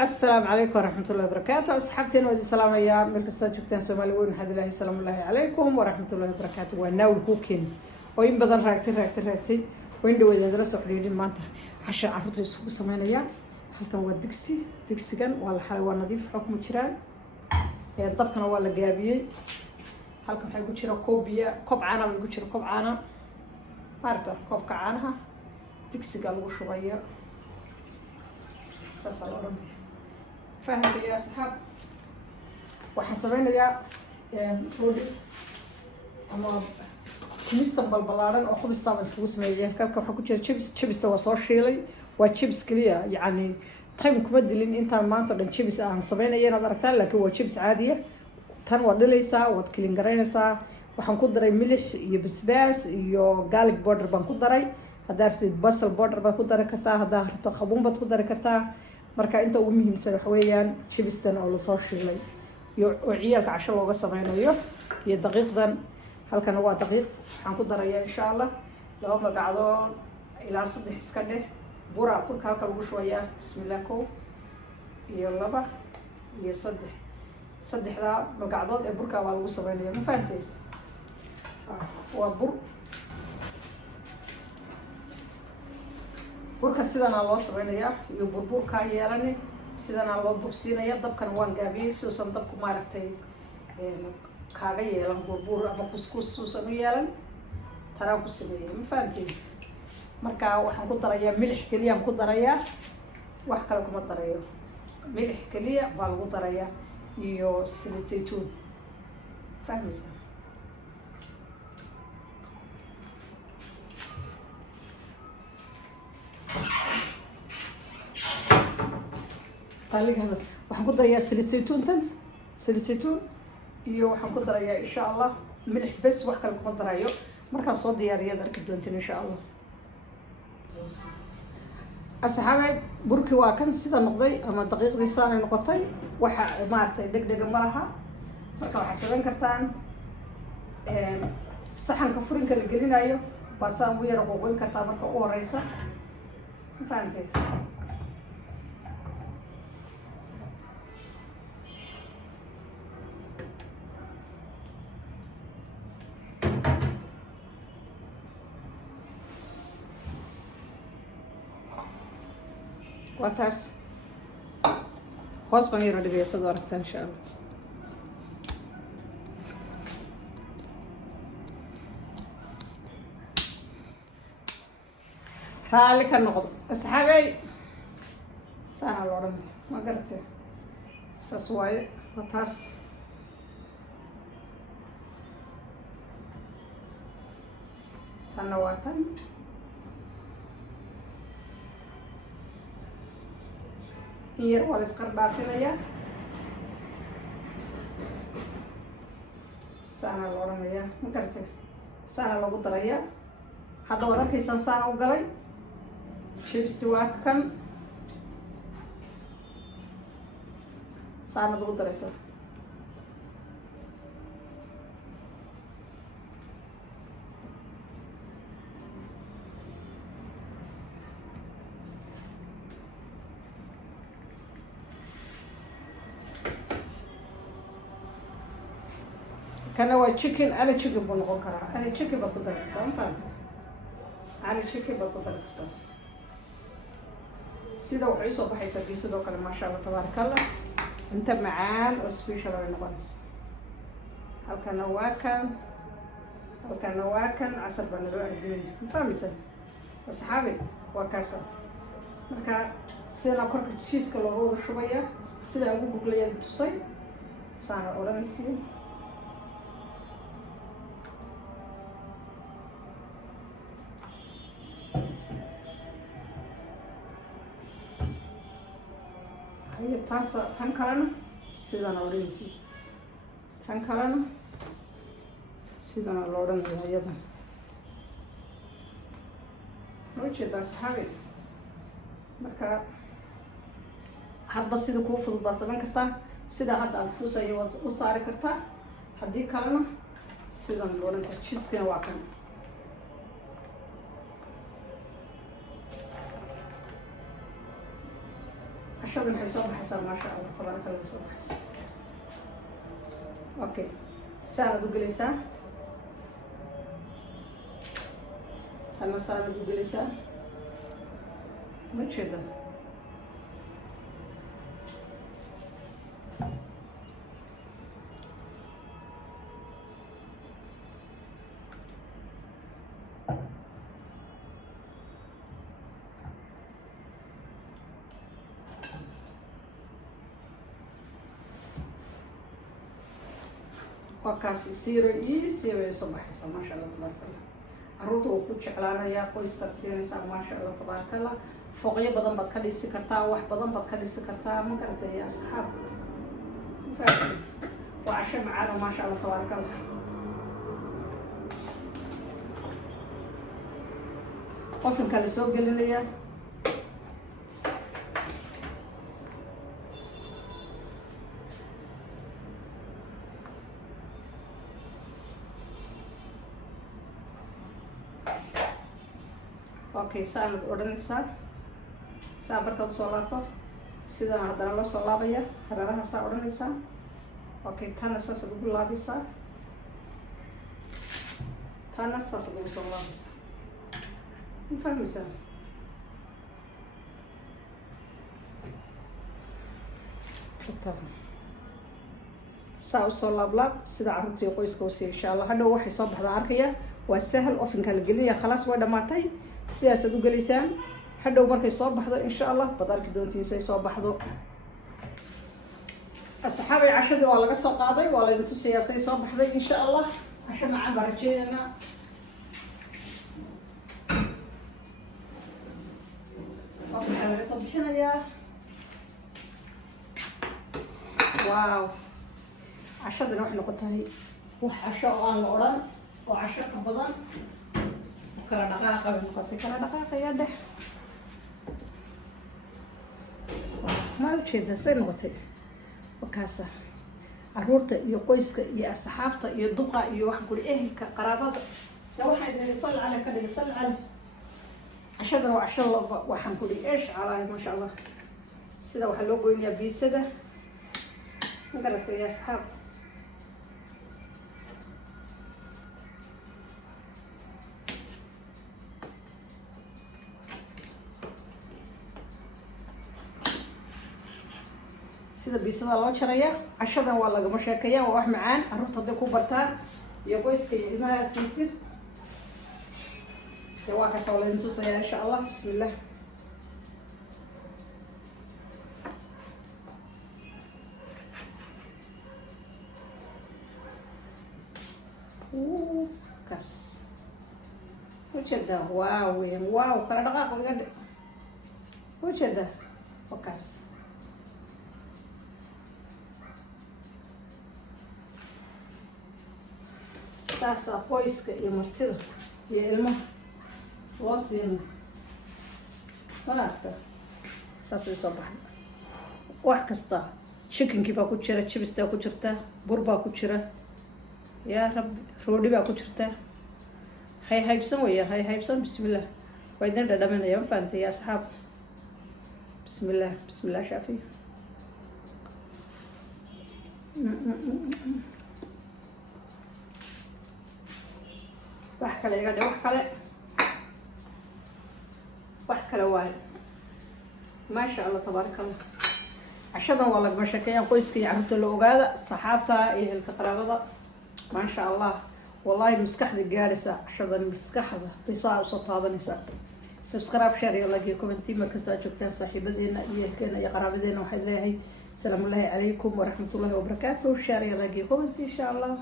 السلام عليكم ورحمة الله وبركاته. أصحابتين ودي سلام أيام من كستان جبتان سومالي وين حد الله سلام الله عليكم ورحمة الله وبركاته. وناول كوكين وين بدل راكتي وين دو إذا درس حريرين مانته عشان عرفت يسوق سمانية خلكم ودكسي كان ولا حلا ونظيف حكم جيران طبقنا ولا جابيه halkan waxay ku jira koob biyo koob caana way ku jira koob caana maarta koobka caanaha digsiga lagu shubayo saas loo dhameeyo fahamtay ya asxaab waxaan sameynayaa roodi ama kimista balbalaaran oo khubista baan isku sameeyay halka waxa ku jira chips waa soo shiilay waa chips kaliya yani time kuma dilin intaan maanta dhan chips aan sameynayay inaad aragtaan laakiin waa chips caadiya tan waa dhilaysaa waad kilin garaynaysaa waxaan ku daray milix iyo basbaas iyo garlic powder baan ku daray haddaa rabtid basal powder baad ku dari kartaa haddaa rabto qabuun baad ku dari kartaa marka inta ugu muhiimsan waxa weeyaan chibistan oo lasoo shiilay iyo oo ciyaalka casho looga sameynayo iyo daqiiqdan halkan waa daqiiq waxaan ku darayaa insha allah 2 magacdood ilaa 3 iska dheh burka halka lagu shubayaa bismillah kow iyo 2 iyo 3 saddexda magacdood ee burka waa lagu sameeyaa ma fahanteen waa burka sidana loo sameeyaa iyo burburka yeelani sidana loo bursiinaya dabkan waan gaabiyay si uusan dabku maaragtay kaaga yeelan burbur ama kuskus uusan u yeelan taraan ku sameeyay ma fahanteen marka waxaan ku darayaa milix kaliya aan ku darayaa wax kale kuma darayo milix kaliya baa lagu darayaa iyo silitaytuun fahmaysa qaaliga waxaan ku darayaa silitaytuun iyo waxaan ku darayaa insha allah milix bes wax kale kuma darayo markaan soo diyaariyaad arki doontiin insha allah asxaabay burki waa kan sida noqday ama daqiiqdii saanay noqotay waxa maartay degdeg ma laha marka waxa sameyn kartaan saxanka furinka la gelinayo baasaan ugu yara qoqoyn kartaa marka u horeysa fahamtay واتاس خاص بني ردي صدرت ان شاء الله خالك النقط اصحابي سنة الورم ما قلت سسواي واتاس تنواتن ير ولا سكر بافينيا سانا لورانيا ما قرتي سانا لو دريا هذا ولا كيسان سانا وقلي شيبس تواك كان سانا دو دريسا كان هو تشيكن أنا تشيكن بنقول كرا أنا تشيكن بقدر كتام فهمت أنا تشيكن بقدر كتام سيدا وعيسى بحيسة بيسدا وكان ما شاء الله تبارك الله أنت معان وسبيشال ونقص هل كان واكن عصر بنروح الدنيا فاهم سن أصحابي وكاسة مركا سيدا كرك تشيس كله هو شوية سيدا أبو بقولي تصي سانا أورانسي هي تاسا تنكرنا سيدنا ورينسي تنكرنا سيدنا لورن هيدا وجه دا صحابي marka hadba sida ku fudud baad sameyn kartaa sida hadda aad tusay waad u saari kartaa hadii kalena sidan looran cheese waa kan عشان نحسب حسب ما شاء الله تبارك الله يسوي حسب. اوكي ساعة دوجليسا أنا ساعة دوجليسا ما شده وكاسي سيرو يصبح حسن ما شاء الله تبارك الله. عروضه وكل شغلانة يا قويس ترسيني سام ما شاء الله تبارك الله. فوقية بدن بتخلي سكرتها واحد بدن بتخلي سكرتها ما قرأت يا أصحاب. فعلا وعشان معانا ما شاء الله تبارك الله. قفل كالسوق قلنا اوكي ساند اورنسا سابركد soo laabto sidaan hadana la soo laabaya hararaha saa oranaysa okay tan saas ugu laabisa tan saas ugu soo laabisa infamisa saa u soo laab sida carruurtii qoyska u sii insha Allah hadhow waxay soo baxdaa arkaya waa sahal ofinka la geliya khalaas way dhamaatay sidaas aad u galeysaan hadhow markay soo baxdo insha Allah badarki doontiisa ay soo baxdo asxaabay cashadii waa laga soo qaaday waa la intu siyaasay soo baxday insha Allah casho macaan barajeena waxaa laga soo bixinayaa waaw cashadana waxay noqotay wax casho oo aan la odhan oo casho ka badan kala dhaqaaqa noqotay kala dhaqaaqa yaa dheh ma ujeeda say noqotay wakaasa carruurta iyo qoyska iyo asxaabta iyo duqa iyo waxaan kuli ehelka qaraabada yaa waxaan idin sal cali ka dhigay sal cali cashadana waa casho laba waxaan kuli eesh calaahi ma sha Allah sida waxaa loo goynayaa biisada ma garatay yaa asxaab sida biisada loo jaraya cashadan waa lagama sheekeeyaa waa wax macaan carruurta hadday ku bartaan iyo qoyska iyo ilmaha siisid dee waa kaas oo laydin tusayaa insha Allah bismillah kaas ujeeda waaw weyn waaw kala dhaqaaq iga dhe ujeeda waa kaas saasa qoyska iyo martida iyo ilmaha loo siina maarta saas way soo baxday wax kasta chickenkii baa ku jira chibistaa ku jirta bur baa ku jira yaa rabbi roodhi baa ku jirta hay haybsan weeyaan hay haybsan bismillah waa idin dhadhaminaya ma fahantay yaa asxaab bismillah bismillah shaafi wax kale iga dhe wax kale waayo maasha Allah tabaaraka Allah cashadan waa lagama sheekeeyaan qoyska iyo carruurta la ogaada saxaabta iyo ehelka qaraabada maasha Allah wallahi maskaxda gaaraysa cashadan maskaxda bisaa usoo taabanaysa subscribe share iyo like iyo comment markasta aad joogtaan saaxiibadeena iyo ehelkeena iyo qaraabadeena waxaan leeyahay salaamu alaykum wa rahmatullahi wa barakatuh share iyo like iyo comment insha Allah